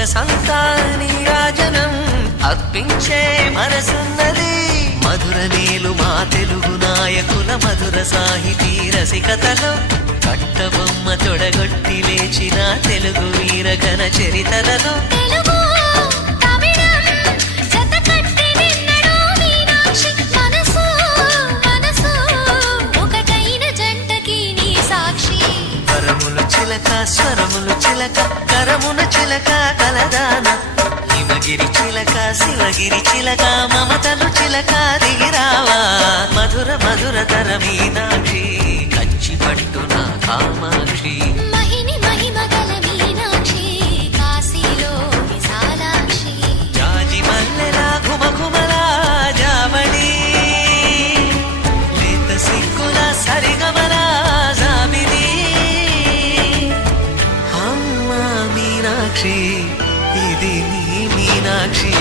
సొగసంతా నీరాజనం అర్పించే మనసున్నది. మధుర నీలు మా తెలుగు నాయకుల మధుర సాహితీ రసికతలో కట్టబొమ్మ తొడగొట్టి లేచిన తెలుగు వీరగణ చరితలలో స్వరములు చిలక కరమున చిలక కలదాన హిమగిరి చిలక శివగిరి చిలక మమతలు చిలక దిగిరావా మధుర మధుర తర మీనాక్షి కంచి పట్టున కామాక్షి మహిని మహిమగల మీనాక్షి కాశీలో విశాలాక్షి జాజి మల్లెలా ఘుమఘుమలా జావళి లేత సిగ్గుల సరిగమలా జాబిలి మీనాక్షి ఇది నీ మీనాక్షి